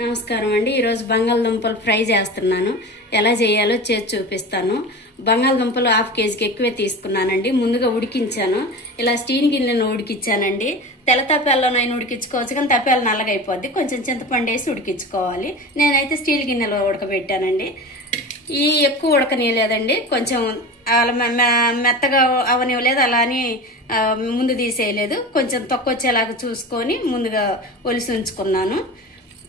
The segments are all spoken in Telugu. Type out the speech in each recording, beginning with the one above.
నమస్కారం అండి. ఈరోజు బంగాళదుంపలు ఫ్రై చేస్తున్నాను. ఎలా చేయాలో చేసి చూపిస్తాను. బంగాళదుంపలు హాఫ్ కేజీకి ఎక్కువే తీసుకున్నానండి. ముందుగా ఉడికించాను. ఇలా స్టీల్ గిన్నెను ఉడికించానండి. తెల్ల తప్పాల్లోనైనా ఉడికించుకోవచ్చు, కానీ తప్పాలు నల్లగా అయిపోద్ది. కొంచెం చింతపండు వేసి ఉడికించుకోవాలి. నేనైతే స్టీల్ గిన్నెలో ఉడకబెట్టానండి. ఈ ఎక్కువ ఉడకనీయలేదండి, కొంచెం మెత్తగా అవనివ్వలేదు, అలా అని ముందు తీసేయలేదు. కొంచెం తొక్కొచ్చేలాగా చూసుకొని ముందుగా ఒలిసి ఉంచుకున్నాను.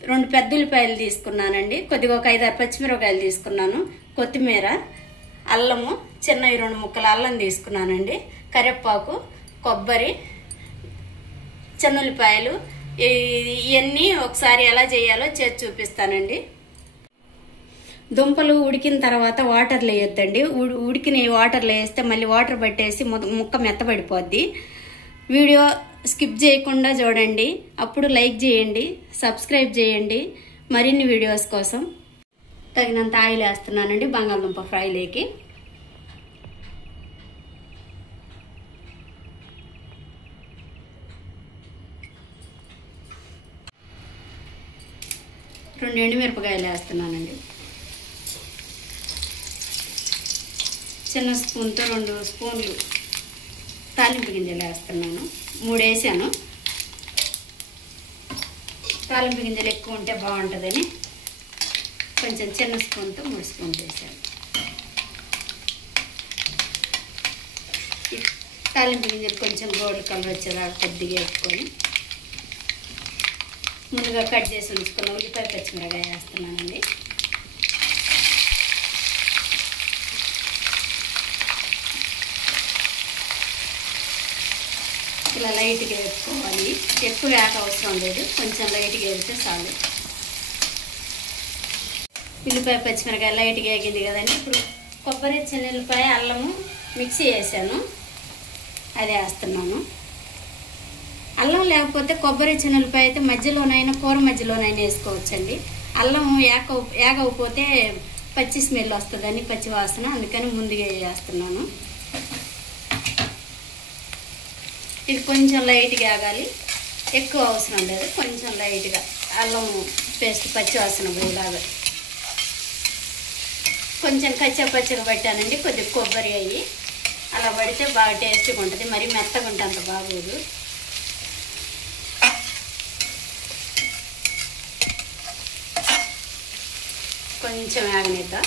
2 పెద్ద ఉల్లిపాయలు తీసుకున్నానండి. కొద్దిగా ఒక 5-6 పచ్చిమిరపకాయలు తీసుకున్నాను. కొత్తిమీర, అల్లము, చిన్నవి 2 ముక్కల అల్లం తీసుకున్నానండి. కరివేపాకు, కొబ్బరి, చిన్న ఉల్లిపాయలు, ఇవన్నీ ఒకసారి ఎలా చేయాలో చేసి చూపిస్తానండి. దుంపలు ఉడికిన తర్వాత వాటర్లో వేయొద్దండి. ఉడికిన వాటర్లో వేస్తే మళ్ళీ వాటర్ పట్టేసి ముక్క మెత్తబడిపోద్ది. వీడియో స్కిప్ చేయకుండా చూడండి. అప్పుడు లైక్ చేయండి, సబ్స్క్రైబ్ చేయండి మరిన్ని వీడియోస్ కోసం. తగినంత ఆయిల్ వేస్తున్నానండి బంగాళదుంప ఫ్రైలోకి. రెండు ఎండుమిరపకాయలు వేస్తున్నానండి. చిన్న స్పూన్తో 2 స్పూన్లు తాలింపు గింజలు వేస్తున్నాను. 3 వేసాను. తాలింపు గింజలు ఎక్కువ ఉంటే బాగుంటుందని కొంచెం చిన్న స్పూన్తో 3 స్పూన్లు వేసాను. తాలింపు గింజలు కొంచెం గోల్డ్ కలర్ వచ్చేలాగా కొద్దిగా వేసుకొని ముందుగా కట్ చేసి ఉంచుకున్న ఉల్లిపాయ పచ్చిమిరపకాయ వేస్తున్నానండి. ఇలా లైట్గా వేసుకోవాలి. ఎక్కువ వేక అవసరం లేదు, కొంచెం లైట్గా వేస్తే చాలు. ఉల్లిపాయ పచ్చిమిరకాయ లైట్గా వేగింది కదండి. ఇప్పుడు కొబ్బరి, చిన్నెల్లిపాయ, అల్లము మిక్సీ వేసాను, అది వేస్తున్నాను. అల్లం లేకపోతే కొబ్బరి, చిన్నెల్లిపాయ అయితే మధ్యలోనైనా కూర మధ్యలోనైనా వేసుకోవచ్చండి. అల్లం ఏగకపోతే పచ్చి స్మెల్ వస్తుందని, పచ్చి వాసన, అందుకని ముందుగా వేస్తున్నాను. ఇది కొంచెం లైట్గా ఆగాలి, ఎక్కువ అవసరం లేదు. కొంచెం లైట్గా అల్లం పేస్ట్ పచ్చి వాసన పోయేలాగా కొంచెం కచ్చా పచ్చగా పెట్టానండి. కొద్దిగా కొబ్బరి అయ్యి అలా పడితే బాగా టేస్ట్గా ఉంటుంది. మరి మెత్తగా ఉంటే అంత బాగోదు. కొంచెం ఆగనిద్దాం.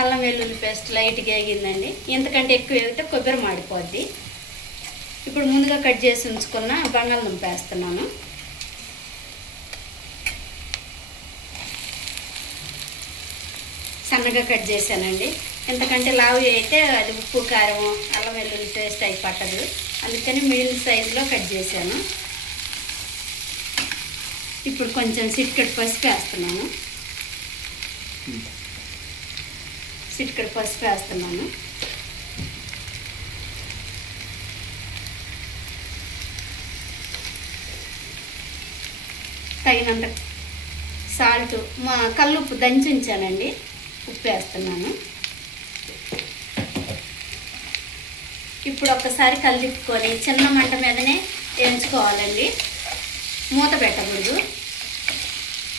అల్లం వెల్లుల్లి పేస్ట్ లైట్గా వేగిందండి. ఇంతకంటే ఎక్కువ వేగితే కొబ్బరి మాడిపోద్ది. ఇప్పుడు ముందుగా కట్ చేసి ఉంచుకున్న బంగాళదుంప వేస్తున్నాను. సన్నగా కట్ చేశానండి. ఇంతకంటే లావు అయితే అది ఉప్పు, కారం, అల్లం వెల్లుల్లి పేస్ట్ అయి పట్టదు, అందుకని మిడిల్ సైజులో కట్ చేశాను. ఇప్పుడు కొంచెం చిటికెడు పసుపు వేస్తున్నాను. చిటికెడు పసుపు వేస్తున్నాను. తగినంత సాల్ట్, కల్లుప్పు దంచి ఉంచానండి, ఉప్పు వేస్తున్నాను. ఇప్పుడు ఒక్కసారి కలిపుకొని చిన్న మంట మీదనే వేయించుకోవాలండి. మూత పెట్టకూడదు,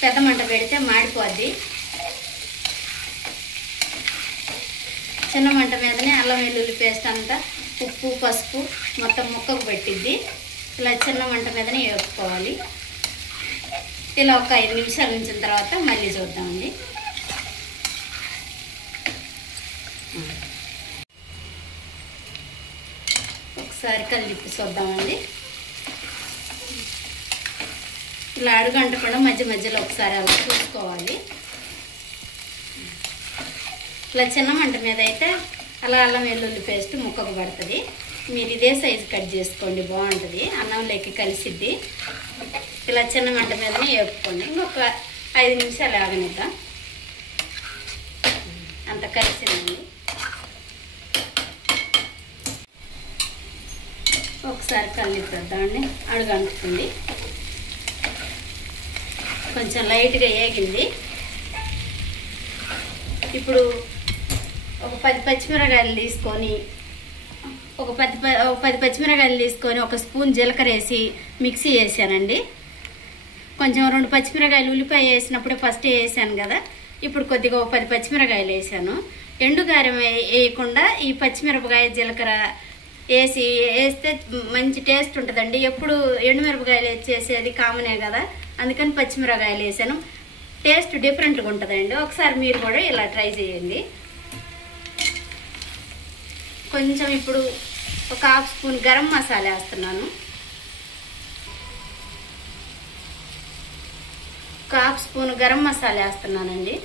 పెద్ద మంట పెడితే మాడిపోద్ది. చిన్న మంట మీదనే అల్లం వెల్లుల్లి పేస్ట్ అంతా, ఉప్పు, పసుపు మొత్తం ముక్కకు పెట్టిద్ది. ఇలా చిన్న మంట మీదనే వేపుకోవాలి. ఇలా ఒక 5 నిమిషాలు ఉంచిన తర్వాత మళ్ళీ చూద్దామండి. ఒకసారి కలిపి చూద్దామండి. ఇలా అడుగంట కూడా మధ్య మధ్యలో ఒకసారి అలా చూసుకోవాలి. ఇలా చిన్న మంట మీద అయితే అలా అల్లం వెల్లుల్లి పేస్ట్ ముక్కకు పడుతుంది. మీరు ఇదే సైజు కట్ చేసుకోండి, బాగుంటుంది, అన్నంలోకి కలిసిద్ది. ఇలా చిన్న మంట మీదనే వేపుకోండి. ఇంకొక 5 నిమిషాలు ఆగనిద్దాం. అంత కలిసిందండి. ఒకసారి కలిపేద్దామండి. అడుగంటుతుంది. కొంచెం లైట్గా వేగింది. ఇప్పుడు ఒక 10 పచ్చిమిరపకాయలు తీసుకొని ఒక 10 పచ్చిమిరకాయలు తీసుకొని ఒక స్పూన్ జీలకర్ర వేసి మిక్సీ చేశానండి. కొంచెం 2 పచ్చిమిరకాయలు ఉల్లిపాయ వేసినప్పుడే ఫస్ట్ వేసాను కదా, ఇప్పుడు కొద్దిగా 10 పచ్చిమిరకాయలు వేసాను. ఎండుకారం వేయకుండా ఈ పచ్చిమిరపకాయ జీలకర్ర వేస్తే మంచి టేస్ట్ ఉంటుందండి. ఎప్పుడు ఎండుమిరపకాయలు చేసేది కామనే కదా, అందుకని పచ్చిమిరపకాయలు వేసాను. టేస్ట్ డిఫరెంట్గా ఉంటుందండి. ఒకసారి మీరు కూడా ఇలా ట్రై చేయండి. కొంచెం ఇప్పుడు ఒక 1/2 స్పూన్ గరం మసాలా వేస్తున్నాను. ఒక 1/2 స్పూన్ గరం మసాలా వేస్తున్నానండి.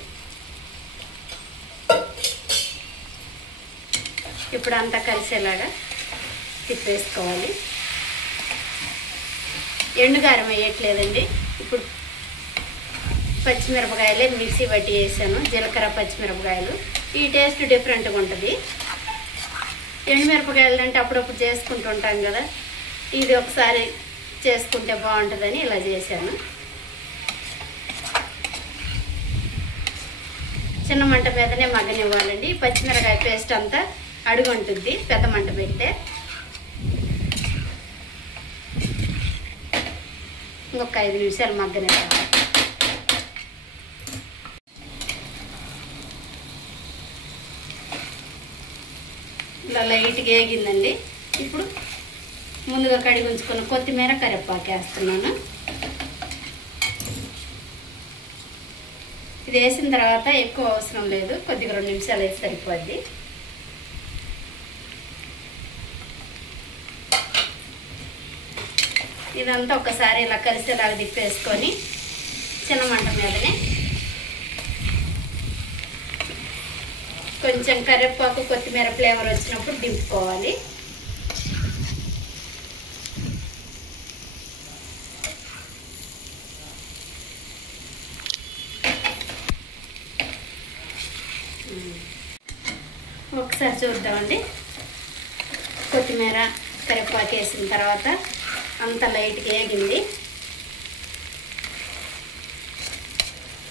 ఇప్పుడు అంతా కలిసేలాగా తిప్పేసుకోవాలి. ఎండుకారం వేయట్లేదండి. ఇప్పుడు పచ్చిమిరపకాయలే మిక్సీ పట్టి వేసాను. జీలకర్ర పచ్చిమిరపకాయలు ఈ టేస్ట్ డిఫరెంట్గా ఉంటుంది. ఎండుమిరపకాయలు అంటే అప్పుడప్పుడు చేసుకుంటుంటాం కదా, ఇది ఒకసారి చేసుకుంటే బాగుంటుందని ఇలా చేశాను. చిన్న మంట మీదనే మగ్గనివ్వాలండి. పచ్చిమిరపకాయ పేస్ట్ అంతా అడుగుంటుంది పెద్ద మంట పెడితే. ఇంకొక 5 నిమిషాలు మగ్గనివ్వాలి. ఇలా లైట్గా వేగిందండి. ఇప్పుడు ముందుగా కడిగి ఉంచుకున్న కొత్తిమీర కరివేపాకు వేస్తున్నాను. ఇది వేసిన తర్వాత ఎక్కువ అవసరం లేదు, కొద్దిగా 2 నిమిషాలు వేసి సరిపోద్ది. ఇదంతా ఒకసారి ఇలా కలిసేలాగా తిప్పేసుకొని చిన్న మంట మీదనే కొంచెం కరివేపాకు కొత్తిమీర ఫ్లేవర్ వచ్చినప్పుడు దింపుకోవాలి. ఒకసారి చూద్దామండి. కొత్తిమీర కరివేపాకు వేసిన తర్వాత అంత లైట్గా వేగింది.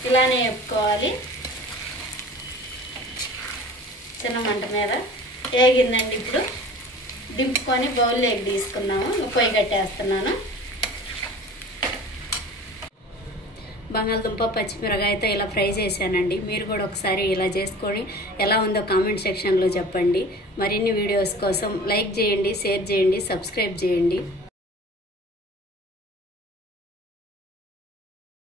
ఇలానే వేపుకోవాలి. చిన్న మంట మీద వేగిందండి. ఇప్పుడు దింపుకొని బౌల్లోకి తీసుకున్నాము. పొయ్యి కట్టేస్తున్నాను. బంగాళదుంప పచ్చిమిరకాయతో ఇలా ఫ్రై చేశానండి. మీరు కూడా ఒకసారి ఇలా చేసుకొని ఎలా ఉందో కామెంట్ సెక్షన్లో చెప్పండి. మరిన్ని వీడియోస్ కోసం లైక్ చేయండి, షేర్ చేయండి, సబ్స్క్రైబ్ చేయండి.